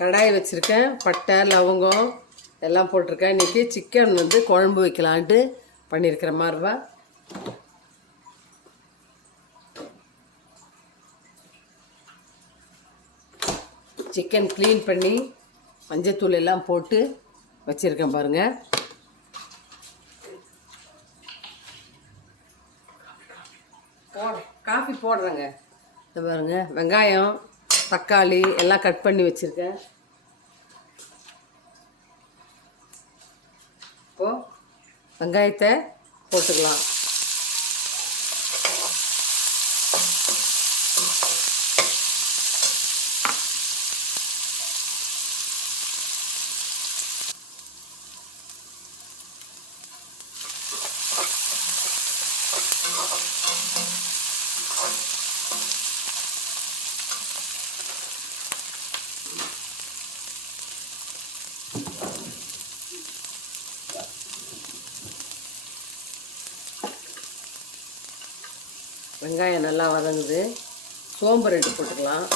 கடாய் வச்சுருக்கேன். பட்டை லவங்கம் எல்லாம் போட்டிருக்கேன். இன்றைக்கி சிக்கன் வந்து குழம்பு வைக்கலான்ட்டு பண்ணியிருக்கிற மாதிரிவா. சிக்கன் க்ளீன் பண்ணி மஞ்சத்தூள் எல்லாம் போட்டு வச்சுருக்கேன் பாருங்கள். காஃபி போடுறேங்க. இது பாருங்கள், வெங்காயம் தக்காளி எல்லாம் கட் பண்ணி வச்சுருக்கேன். இப்போது வெங்காயத்தை போட்டுக்கலாம். வெங்காயம் நல்லா வதங்குது. சோம்பு 2 போட்டுக்கலாம்.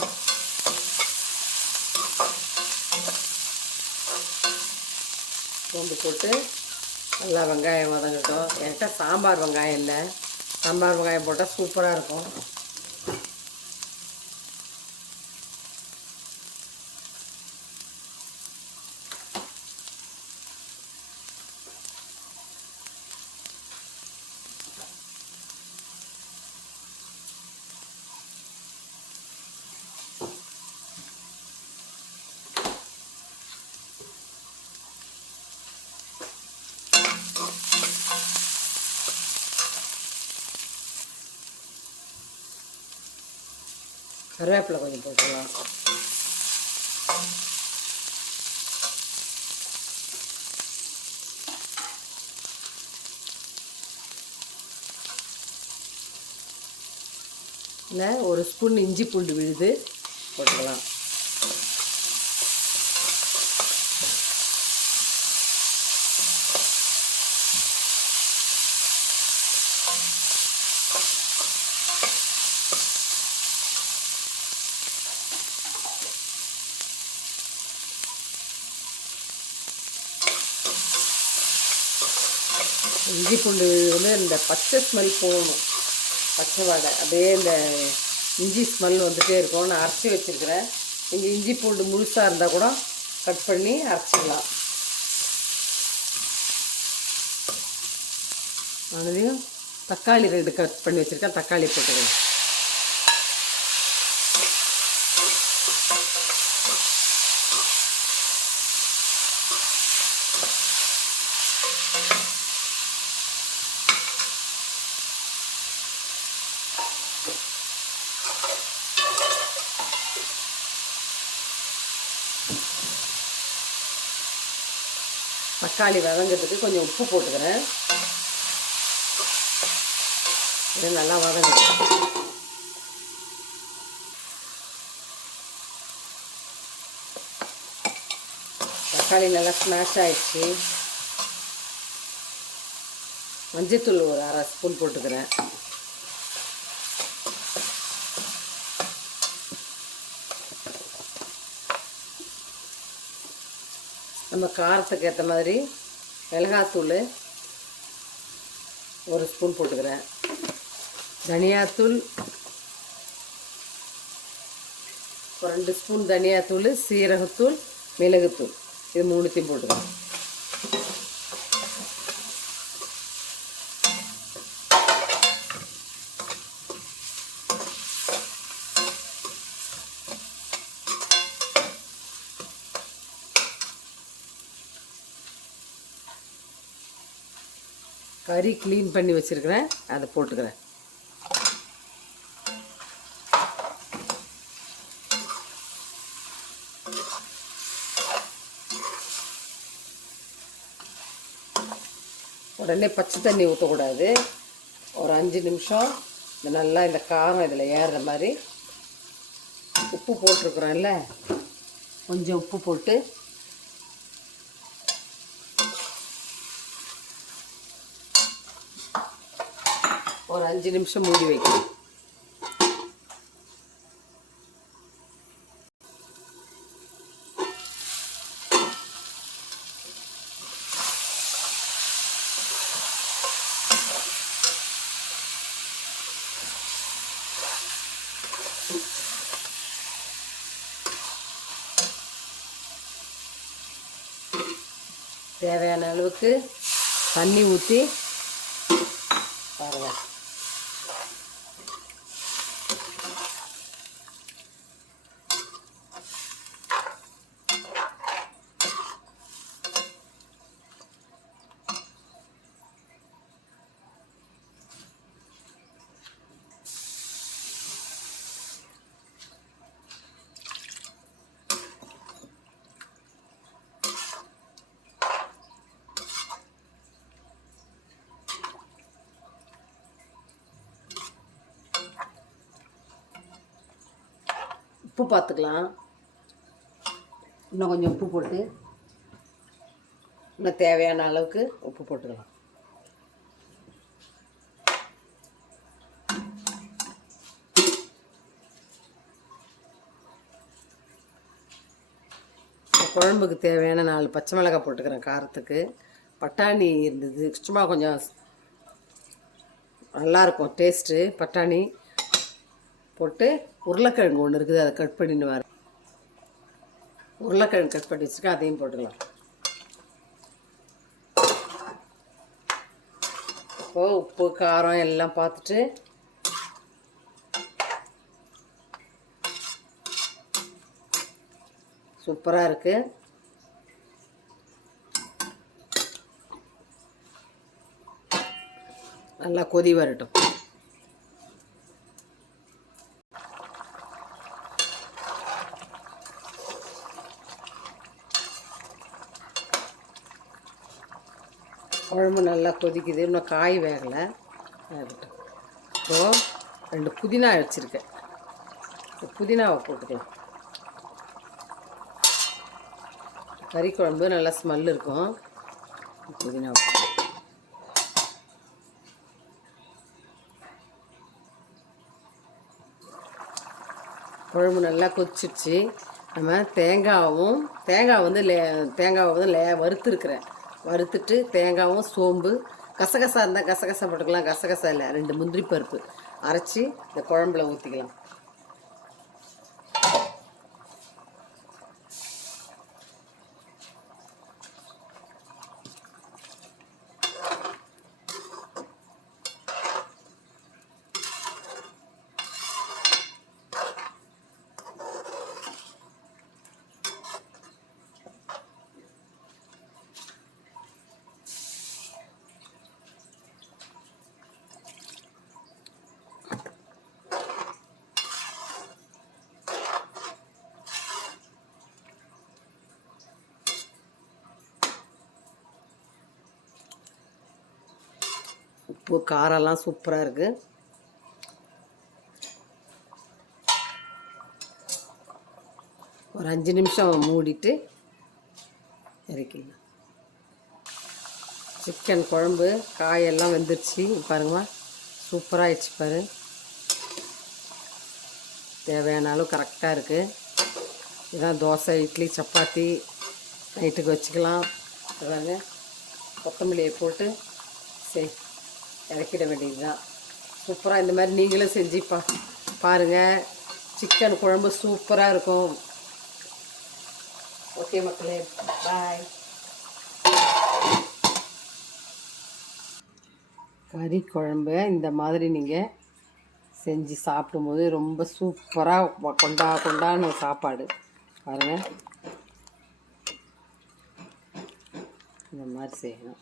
சோம்பு போட்டு நல்லா வெங்காயம் வதங்கட்டும். என்கிட்ட சாம்பார் வெங்காயம் இல்லை. சாம்பார் வெங்காயம் போட்டால் சூப்பராக இருக்கும். கருவேப்பிலை கொஞ்சம் போட்டுக்கலாம். இல்லை 1 ஸ்பூன் இஞ்சி பூண்டு விழுது போட்டுக்கலாம். இஞ்சி பூண்டு வந்து இந்த பச்சை ஸ்மெல் போகணும். பச்சை வாடை அப்படியே இந்த இஞ்சி ஸ்மெல் வந்துகிட்டே இருக்கும். நான் அரைச்சி வச்சுருக்கிறேன். நீங்கள் இஞ்சி பூண்டு முழுசாக இருந்தால் கூட கட் பண்ணி அரைச்சிக்கலாம். அதுலேயும் தக்காளி 2 கட் பண்ணி வச்சுருக்கேன். தக்காளி போட்டுக்கிறேன். தக்காளி வதங்கிறதுக்கு கொஞ்சம் உப்பு போட்டுக்கிறேன். இது நல்லா வதங்குது. தக்காளி நல்லா ஸ்மாஷ் ஆயிடுச்சு. மஞ்சத்தூள் ஒரு 1/2 ஸ்பூன் போட்டுக்கிறேன். நம்ம காரத்துக்கு ஏற்ற மாதிரி மிளகாத்தூள் 1 ஸ்பூன் போட்டுக்கிறேன். தனியாத்தூள் 2 ஸ்பூன் தனியாத்தூள், சீரகத்தூள், மிளகுத்தூள் இது 3த்தையும் போட்டுக்கிறேன். கறி க்ளீன் பண்ணி வச்சுருக்கிறேன், அதை போட்டுக்கிறேன். உடனே பச்சை தண்ணி ஊற்றக்கூடாது. ஒரு 5 நிமிஷம் நல்லா இந்த காரம் இதில் ஏறுற மாதிரி உப்பு போட்டிருக்குறோம்ல, கொஞ்சம் உப்பு போட்டு ஒரு 5 நிமிஷம் மூடி வைக்கணும். தேவையான அளவுக்கு தண்ணி ஊற்றி பாருங்கள். உப்பு பார்த்துக்கலாம். இன்னும் கொஞ்சம் உப்பு போட்டு இன்னும் தேவையான அளவுக்கு உப்பு போட்டுக்கலாம். குழம்புக்கு தேவையான 4 பச்சை மிளகாய் போட்டுக்கிறேன். காரத்துக்கு பட்டாணி இருந்தது, சும்மா கொஞ்சம் நல்லாயிருக்கும் டேஸ்ட்டு. பட்டாணி போட்டு உருளைக்கிழங்கு ஒன்று இருக்குது, அதை கட் பண்ணின்னு வரேன். உருளைக்கிழங்கு கட் பண்ணி வச்சுருக்கேன், அதையும் போட்டுக்கலாம். இப்போது உப்பு காரம் எல்லாம் பார்த்துட்டு சூப்பராக இருக்குது. நல்லா கொதி வரட்டும். குழம்பு நல்லா கொதிக்குது, இன்னும் காய் வேகலை. இப்போது 2 புதினா வச்சுருக்கேன், புதினாவை போட்டுக்கலாம். கறி குழம்பு நல்லா ஸ்மெல் இருக்கும். புதினாவை குழம்பு நல்லா கொதிச்சிடுச்சு. நம்ம தேங்காய் வந்து வறுத்துருக்குறேன். வறுத்துட்டு தேங்காயும் சோம்பு, கசகசா இருந்தால் கசகசா போட்டுக்கலாம். கசகசா இல்லை, 2 முந்திரி பருப்பு அரைச்சி இந்த குழம்புல ஊற்றிக்கலாம். உப்பு காரெல்லாம் சூப்பராக இருக்குது. ஒரு 5 நிமிஷம் மூடிட்டு இறக்கிடலாம். சிக்கன் குழம்பு காயெல்லாம் வெந்துருச்சு பாருங்கம்மா, சூப்பராகிடுச்சு பாரு. தேவையான அளவு கரெக்டாக இருக்குது. இதுதான் தோசை, இட்லி, சப்பாத்தி நைட்டுக்கு வச்சுக்கலாம். அதாங்க கொத்தமல்லியை போட்டு சரி இறக்கிட வேண்டியது தான். சூப்பராக இந்த மாதிரி நீங்களும் செஞ்சு பாருங்கள். சிக்கன் குழம்பு சூப்பராக இருக்கும். ஓகே மக்களே, பாய். கறி குழம்பு இந்த மாதிரி நீங்கள் செஞ்சு சாப்பிடும்போது ரொம்ப சூப்பராக கொண்டான்னு சாப்பாடு பாருங்கள். இந்த மாதிரி செய்யணும்.